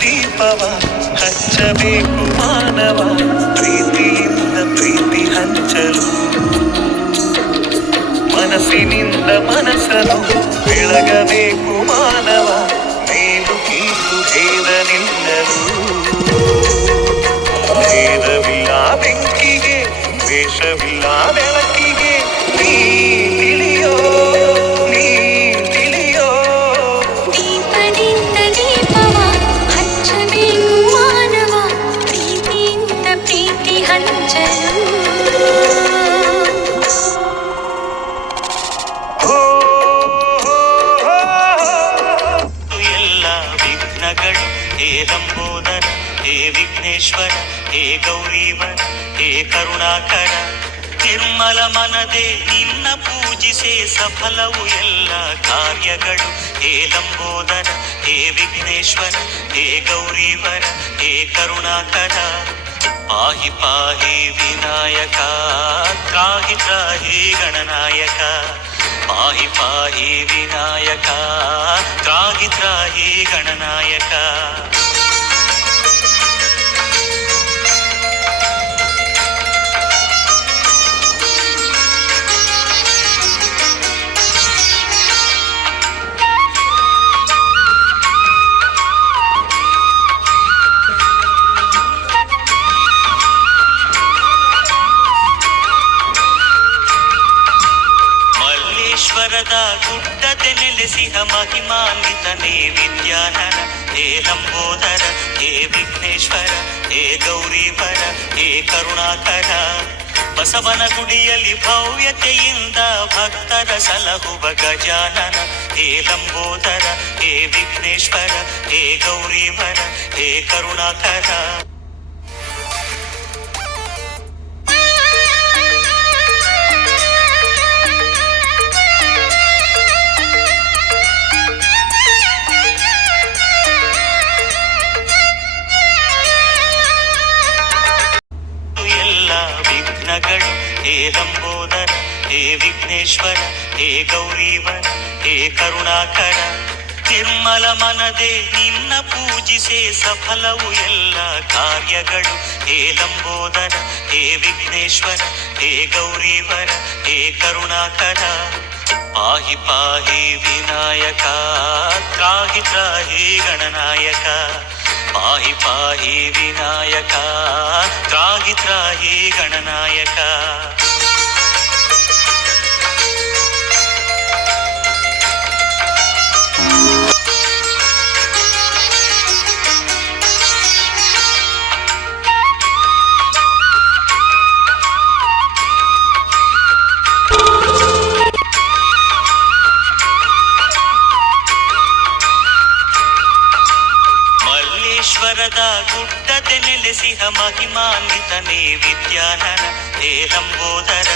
ದೀಪವ ಹಚ್ಚಬೇಕು ಮಾನವ, ಪ್ರೀತಿಯಿಂದ ಪ್ರೀತಿ ಹಂಚಲು, ಮನಸ್ಸಿನಿಂದ ಮನಸ್ಸನ್ನು ಬೆಳಗಬೇಕು ಮಾನವ, ಮೇಲು ಕೀಳು ಭೇದ ನಿಲ್ಲಲು. ಭೇದವಿಲ್ಲ ಬೆಂಕಿಗೆ, ದ್ವೇಷವಿಲ್ಲ ಬೆಳಕಿಗೆ, ನೀ ತಿಳಿಯೋ, ನೀ ತಿಳಿಯೋ. ದೀಪದಿಂದ ದೀಪವ ಹಚ್ಚಬೇಕು ಮಾನವ, ಪ್ರೀತಿಯಿಂದ ಪ್ರೀತಿ ಹಂಚಲು. ಎಲ್ಲ ವಿಘ್ನಗಳು ಹೇ ಲಂಬೋದರ, ಹೇ ವಿಘ್ನೇಶ್ವರ, ಹೇ ಗೌರೀವರ, ಹೇ ಕರುಣಾಕರ. ನಿರ್ಮಲ ಮನದೆ ನಿನ್ನ ಪೂಜಿಸೆ ಸಫಲವು ಎಲ್ಲ ಕಾರ್ಯಗಳು. ಹೇ ಲಂಬೋದರ, ಹೇ ವಿಘ್ನೇಶ್ವರ, ಹೇ ಗೌರೀವರ, ಹೇ ಕರುಣಾಕರ. ಪಾಹಿ ಪಾಹಿ ವಿನಾಯಕ, ತ್ರಾಹಿ ತ್ರಾಹಿ ಗಣನಾಯಕ. ಪಾಹಿ ಪಾಹಿ ವಿನಾಯಕ, ತ್ರಾಹಿ ತ್ರಾಹಿ ಗಣನಾಯಕ. ಮಲ್ಲೇಶ್ವರದ ಗುಡ್ಡದೆ ನೆಲೆಸಿದ ಮಹಿಮಾನ್ವಿತನೇ ವಿದ್ಯಾನನ. ಹೇ ಲಂಬೋದರ, ಹೇ ವಿಘ್ನೇಶ್ವರ, ಹೇ ಗೌರೀವರ, ಹೇ ಕರುಣಾಕರ. ಬಸವನ ಗುಡಿಯಲ್ಲಿ ಭವ್ಯತೆಯಿಂದ ಭಕ್ತರ ಸಲಹುವ ಗಜಾನನ. ಹೇ ಲಂಬೋದರ, ಹೇ ವಿಘ್ನೇಶ್ವರ, ಹೇ ಗೌರೀವರ, ಹೇ ಕರುಣಾಕರ. ಎಲ್ಲ ವಿಘ್ನಗಳು ಹೇ ಲಂಬೋದರ, ಹೇ ವಿಘ್ನೇಶ್ವರ, ಹೇ ಗೌರೀವರ, ಹೇ ಕರುಣಾಕರ. ನಿರ್ಮಲ ಮನದೆ ನಿನ್ನ ಪೂಜಿಸೆ ಸಫಲವು ಎಲ್ಲ ಕಾರ್ಯಗಳು. ಹೇ ಲಂಬೋದರ, ಹೇ ವಿಘ್ನೇಶ್ವರ, ಹೇ ಗೌರೀವರ, ಹೇ ಕರುಣಾಕರ. ಪಾಹಿ ಪಾಹಿ ವಿನಾಯಕ, ತ್ರಾಹಿ ತ್ರಾಹಿ ಗಣನಾಯಕ. ಪಾಹಿ ಪಾಹಿ ವಿನಾಯಕ, ತ್ರಾಹಿ ತ್ರಾಹಿ ಗಣನಾಯಕ. ಮಲ್ಲೇಶ್ವರದ ಗುಡ್ಡದೆ ನೆಲೆಸಿದ ಮಹಿಮಾನ್ವಿತನೇ ವಿದ್ಯಾನನ. ಹೇ ಲಂಬೋದರ.